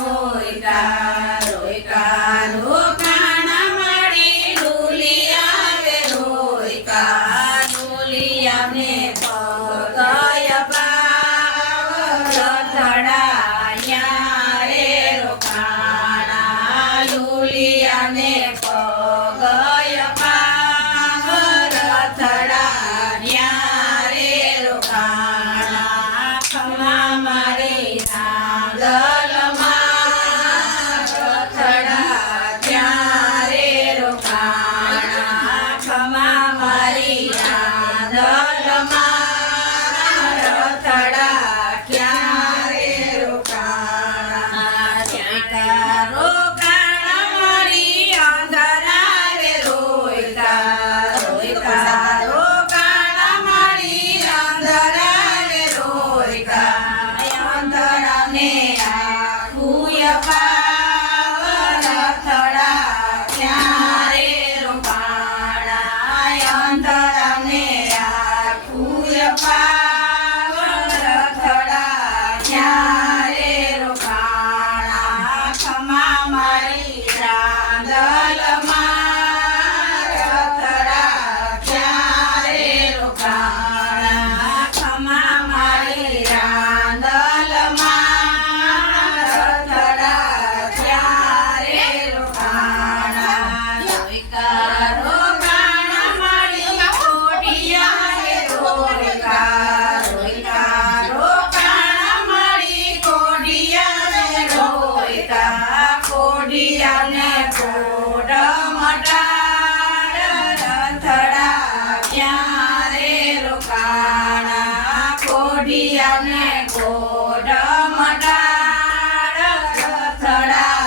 રોયકા રોયકા રોકાણા મળી લુલિયા વે રોયકા લુલિયા ને પગય પાવ રથડાયા રે રોકાણા લુલિયા ને પગય પાવ રથડાયા રે રોકાણા ખમા મારી નાગલમાં રથડા ત્યારે રોકાણા ખમા મારી નાગલમાં રથડા ક્યારે રોકાણા ત્યાં રોકાણા મારી અંધરા રે રોયકા રોયકા રોકાણા મારી અંધરા રે રોયકા અંધરાને આખુય પાવ રથડા ક્યારે રોકાણા અંધરાને આખુય પાવ રથડા ક્યારે રોકાણા ખમા મારી રાંદલમાં રથડા ક્યારે રોકાણા ખમા મારી રાંદલમાં રથડા ક્યારે રોકાણા રોયકા રોકાણા મારી કોડિયા રે રોયકા રોયકા રોકાણા મારી કોડિયા રે રોયકા કોડિયાને કોડ મટાડ રથડા ક્યારે રોકાણા કોડિયાને કોડ મટાડ રથડા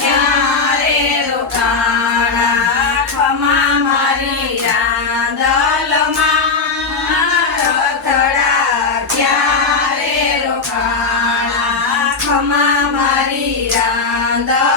ક્યારે રોકાણા ખમા મારી રાંદલમાં રથડા ક્યારે રોકાણા ખમા મારી રાંદલમાં